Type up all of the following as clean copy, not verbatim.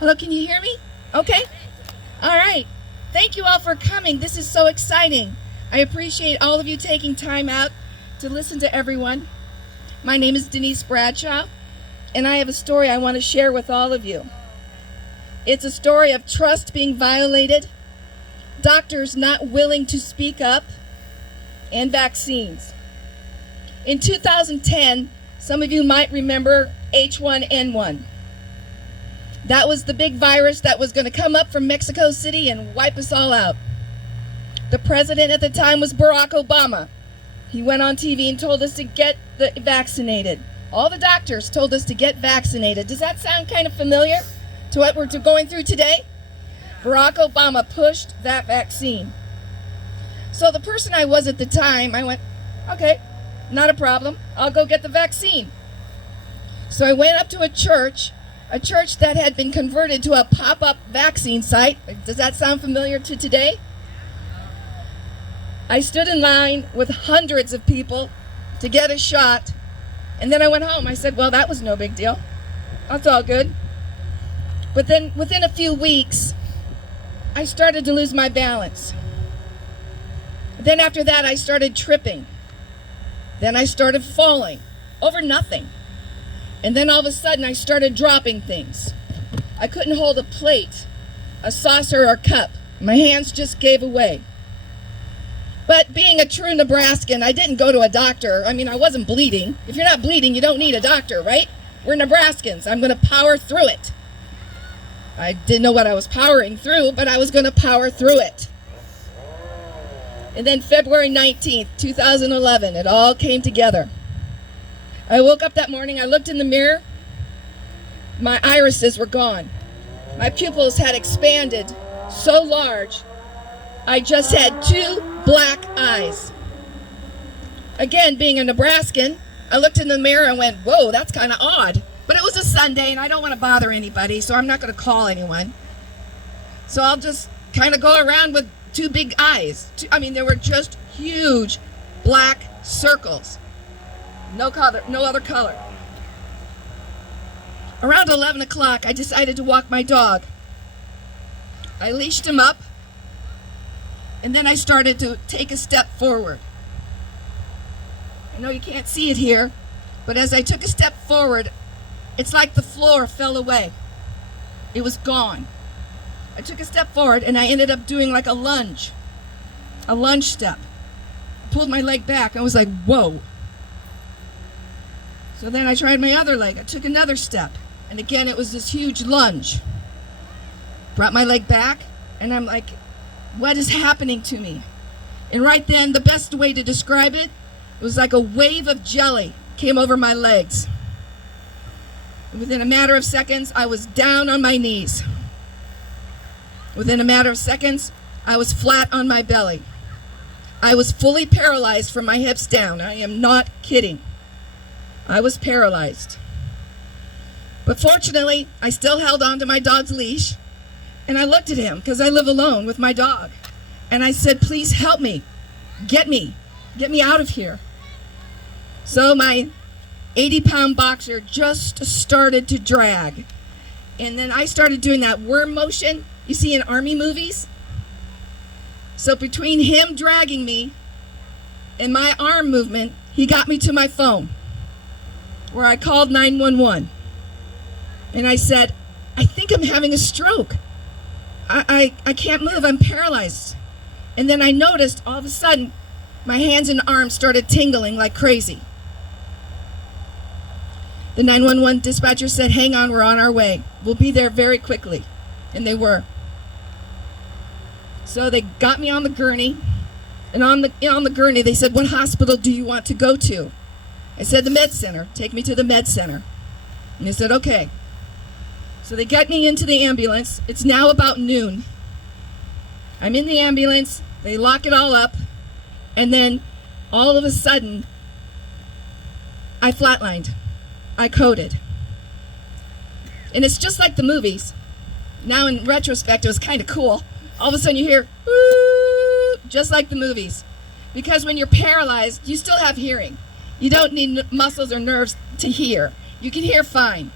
Hello, can you hear me? Okay. All right. Thank you all for coming. This is so exciting. I appreciate all of you taking time out to listen to everyone. My name is Denise Bradshaw, and I have a story I want to share with all of you. It's a story of trust being violated, doctors not willing to speak up, and vaccines. In 2010, some of you might remember H1N1. That was the big virus that was going to come up from Mexico City and wipe us all out. The president at the time was Barack Obama. He went on TV and told us to get vaccinated. All the doctors told us to get vaccinated. Does that sound kind of familiar to what we're going through today? Barack Obama pushed that vaccine. So the person I was at the time, I went, okay, not a problem. I'll go get the vaccine. So I went up to a church that had been converted to a pop-up vaccine site. Does that sound familiar to today? I stood in line with hundreds of people to get a shot, and then I went home. I said, well, that was no big deal. That's all good. But then within a few weeks, I started to lose my balance. Then after that, I started tripping. Then I started falling over nothing. And then all of a sudden, I started dropping things. I couldn't hold a plate, a saucer, or cup. My hands just gave away. But being a true Nebraskan, I didn't go to a doctor. I mean, I wasn't bleeding. If you're not bleeding, you don't need a doctor, right? We're Nebraskans. I'm going to power through it. I didn't know what I was powering through, but I was going to power through it. And then February 19th, 2011, it all came together. I woke up that morning, I looked in the mirror, my irises were gone. My pupils had expanded so large, I just had 2 black eyes. Again, being a Nebraskan, I looked in the mirror and went, whoa, that's kind of odd. But it was a Sunday and I don't want to bother anybody, so I'm not going to call anyone. So I'll just kind of go around with 2 big eyes. They were just huge black circles. No color, no other color. Around 11 o'clock, I decided to walk my dog. I leashed him up, and then I started to take a step forward. I know you can't see it here, but as I took a step forward, it's like the floor fell away. It was gone. I took a step forward, and I ended up doing like a lunge step. Pulled my leg back, I was like, whoa. So then I tried my other leg. I took another step. And again, it was this huge lunge. Brought my leg back, and I'm like, what is happening to me? And right then, the best way to describe it was like a wave of jelly came over my legs. Within a matter of seconds, I was down on my knees. Within a matter of seconds, I was flat on my belly. I was fully paralyzed from my hips down. I am not kidding. I was paralyzed. But fortunately, I still held on to my dog's leash, and I looked at him because I live alone with my dog. And I said, please help me. Get me out of here. So my 80-pound boxer just started to drag. And then I started doing that worm motion you see in army movies. So between him dragging me and my arm movement, he got me to my phone, where I called 911. And I said, I think I'm having a stroke. I can't move, I'm paralyzed. And then I noticed all of a sudden, my hands and arms started tingling like crazy. The 911 dispatcher said, hang on, we're on our way. We'll be there very quickly. And they were. So they got me on the gurney. And on the gurney, they said, what hospital do you want to go to? I said, the med center. Take me to the med center. And they said, okay. So they got me into the ambulance. It's now about noon. I'm in the ambulance. They lock it all up. And then all of a sudden, I flatlined. I coded. And it's just like the movies. Now in retrospect, it was kind of cool. All of a sudden you hear, "Ooh," just like the movies. Because when you're paralyzed, you still have hearing. You don't need muscles or nerves to hear. You can hear fine.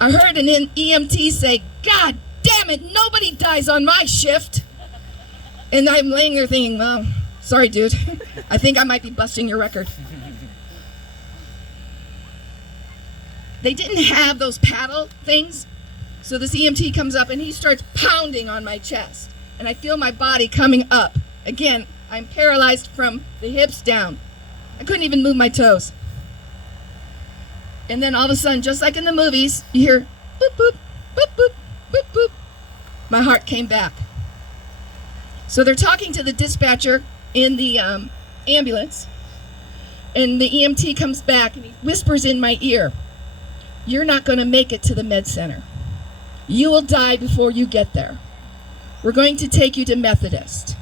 I heard an EMT say, "God damn it, nobody dies on my shift." And I'm laying there thinking, well, sorry, dude. I think I might be busting your record. They didn't have those paddle things. So this EMT comes up and he starts pounding on my chest. And I feel my body coming up. Again, I'm paralyzed from the hips down. I couldn't even move my toes. And then all of a sudden, just like in the movies, you hear boop, boop, boop, boop, boop, boop. My heart came back. So they're talking to the dispatcher in the ambulance. And the EMT comes back and he whispers in my ear, "You're not going to make it to the med center. You will die before you get there. We're going to take you to Methodist.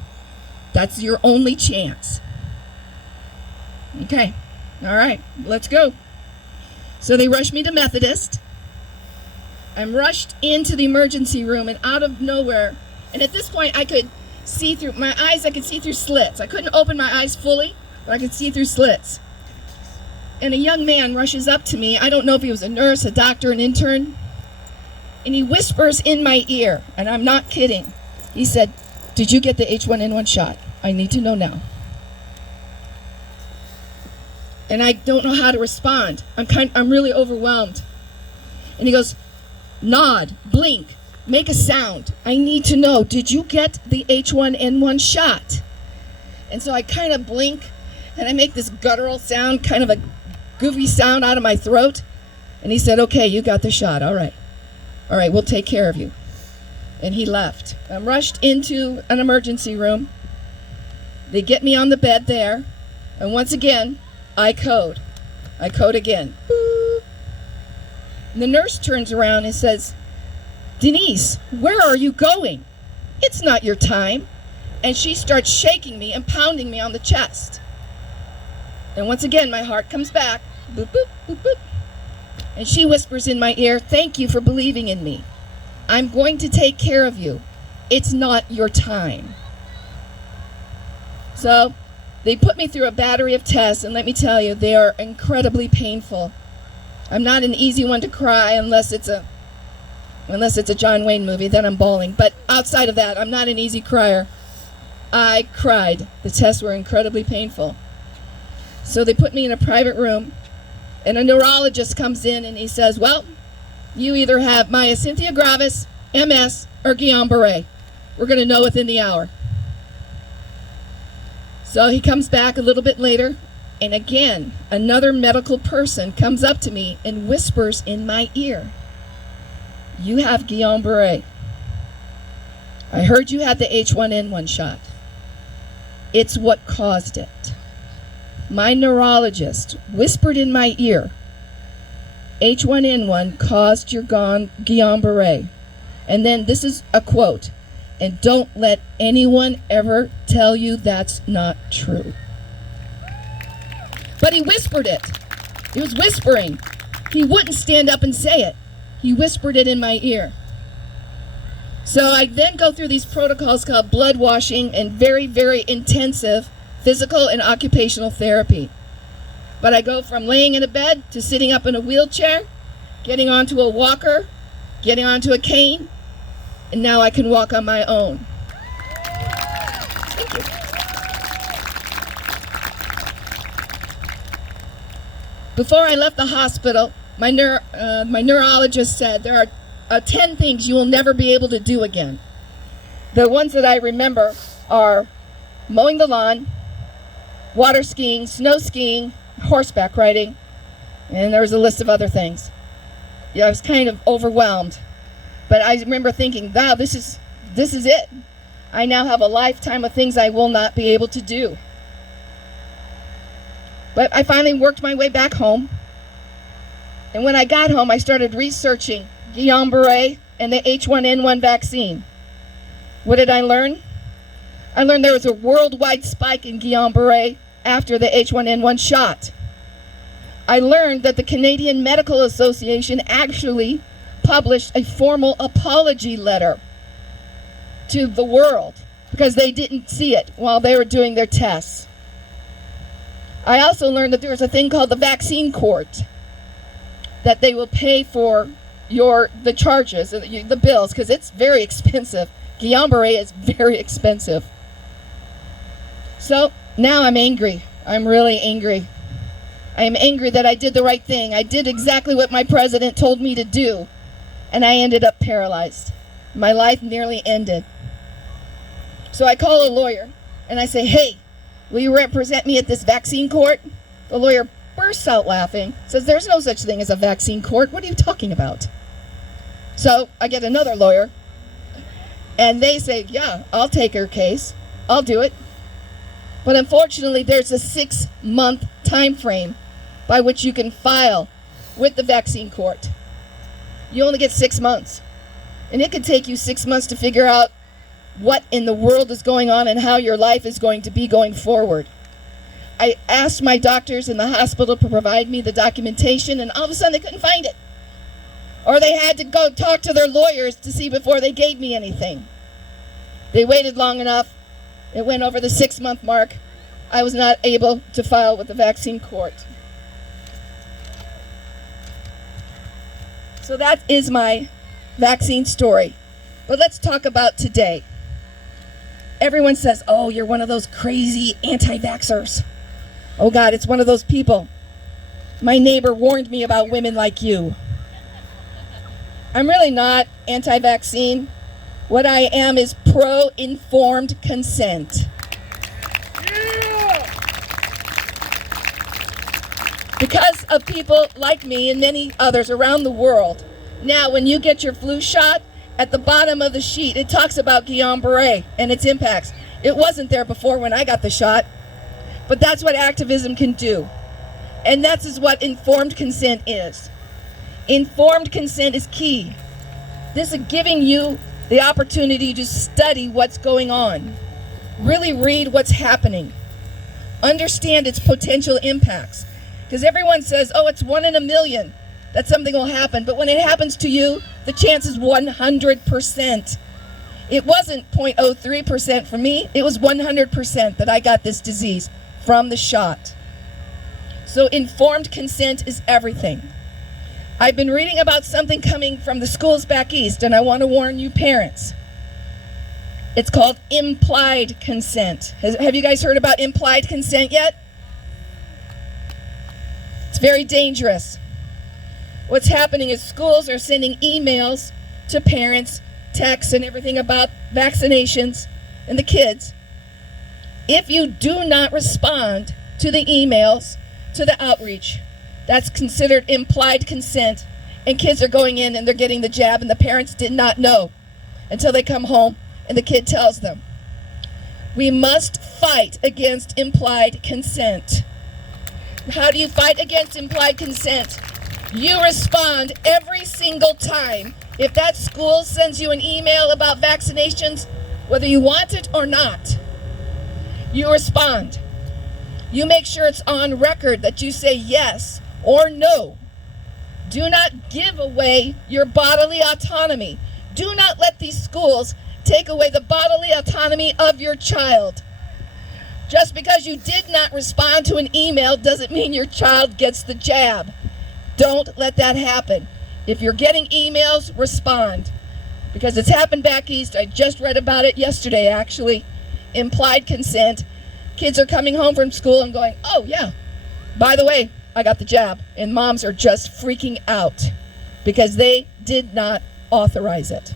That's your only chance." Okay, all right, let's go. So they rush me to Methodist. I'm rushed into the emergency room, and out of nowhere, and at this point I could see through my eyes, I could see through slits. I couldn't open my eyes fully, but I could see through slits. And a young man rushes up to me. I don't know if he was a nurse, a doctor, an intern. And he whispers in my ear, and I'm not kidding. He said, "Did you get the H1N1 shot? I need to know now." And I don't know how to respond. I'm really overwhelmed. And he goes, "Nod, blink, make a sound. I need to know, did you get the H1N1 shot?" And so I kind of blink, and I make this guttural sound, kind of a goofy sound out of my throat. And he said, "Okay, you got the shot. All right, we'll take care of you." And he left. I'm rushed into an emergency room. They get me on the bed there. And once again, I code. I code again. Boop. And the nurse turns around and says, "Denise, where are you going? It's not your time." And she starts shaking me and pounding me on the chest. And once again, my heart comes back. Boop, boop, boop, boop. And she whispers in my ear, "Thank you for believing in me. I'm going to take care of you. It's not your time." So they put me through a battery of tests, and let me tell you, they are incredibly painful. I'm not an easy one to cry unless it's a John Wayne movie, then I'm bawling. But outside of that, I'm not an easy crier. I cried. The tests were incredibly painful. So they put me in a private room, and a neurologist comes in and he says, "Well, you either have myasthenia gravis, MS, or Guillain-Barré. We're going to know within the hour." So he comes back a little bit later, and again, another medical person comes up to me and whispers in my ear, "You have Guillain-Barré. I heard you had the H1N1 shot. It's what caused it." My neurologist whispered in my ear, "H1N1 caused your Guillain-Barré." And then this is a quote, "And don't let anyone ever tell you that's not true." But he whispered it. He was whispering. He wouldn't stand up and say it. He whispered it in my ear. So I then go through these protocols called blood washing and very, very intensive physical and occupational therapy. But I go from laying in a bed to sitting up in a wheelchair, getting onto a walker, getting onto a cane, and now I can walk on my own. Thank you. Before I left the hospital, my neurologist said there are 10 things you will never be able to do again. The ones that I remember are mowing the lawn, water skiing, snow skiing, horseback riding, and there was a list of other things. Yeah, I was kind of overwhelmed. But I remember thinking, wow, this is it. I now have a lifetime of things I will not be able to do. But I finally worked my way back home. And when I got home, I started researching Guillain-Barré and the H1N1 vaccine. What did I learn? I learned there was a worldwide spike in Guillain-Barré after the H1N1 shot. I learned that the Canadian Medical Association actually published a formal apology letter to the world because they didn't see it while they were doing their tests. I also learned that there's a thing called the vaccine court, that they will pay for the charges, the bills, because it's very expensive. Guillain-Barré is very expensive. So now I'm angry. I'm really angry. I am angry that I did the right thing. I did exactly what my president told me to do, and I ended up paralyzed. My life nearly ended. So I call a lawyer, and I say, hey, will you represent me at this vaccine court? The lawyer bursts out laughing, says, there's no such thing as a vaccine court. What are you talking about? So I get another lawyer, and they say, yeah, I'll take her case. I'll do it. But unfortunately, there's a 6-month time frame by which you can file with the vaccine court. You only get 6 months. And it could take you 6 months to figure out what in the world is going on and how your life is going to be going forward. I asked my doctors in the hospital to provide me the documentation, and all of a sudden they couldn't find it. Or they had to go talk to their lawyers to see before they gave me anything. They waited long enough. It went over the 6-month mark. I was not able to file with the vaccine court. So that is my vaccine story. But let's talk about today. Everyone says, oh, you're one of those crazy anti-vaxxers. Oh God, it's one of those people. My neighbor warned me about women like you. I'm really not anti-vaccine. What I am is pro-informed consent. Because of people like me and many others around the world, now when you get your flu shot, at the bottom of the sheet, it talks about Guillain-Barré and its impacts. It wasn't there before when I got the shot, but that's what activism can do. And that's what informed consent is. Informed consent is key. This is giving you the opportunity to study what's going on. Really read what's happening. Understand its potential impacts. Because everyone says, oh, it's 1 in a million that something will happen. But when it happens to you, the chance is 100%. It wasn't 0.03% for me. It was 100% that I got this disease from the shot. So informed consent is everything. I've been reading about something coming from the schools back east, and I want to warn you parents. It's called implied consent. Have you guys heard about implied consent yet? It's very dangerous. What's happening is schools are sending emails to parents, texts, and everything about vaccinations and the kids. If you do not respond to the emails, to the outreach, that's considered implied consent, and kids are going in and they're getting the jab, and the parents did not know until they come home and the kid tells them. We must fight against implied consent. How do you fight against implied consent? You respond every single time. If that school sends you an email about vaccinations, whether you want it or not, you respond. You make sure it's on record that you say yes or no. Do not give away your bodily autonomy. Do not let these schools take away the bodily autonomy of your child. Just because you did not respond to an email doesn't mean your child gets the jab. Don't let that happen. If you're getting emails, respond. Because it's happened back east. I just read about it yesterday, actually. Implied consent. Kids are coming home from school and going, oh yeah, by the way, I got the jab. And moms are just freaking out because they did not authorize it.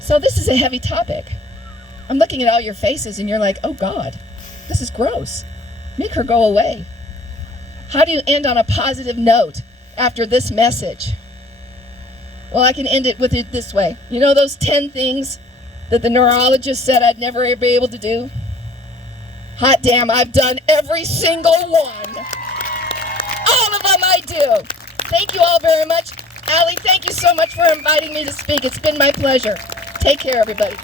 So this is a heavy topic. I'm looking at all your faces and you're like, oh God, this is gross. Make her go away. How do you end on a positive note after this message? Well, I can end it with it this way. You know those 10 things that the neurologist said I'd never be able to do? Hot damn, I've done every single one. All of them I do. Thank you all very much. Allie, thank you so much for inviting me to speak. It's been my pleasure. Take care, everybody.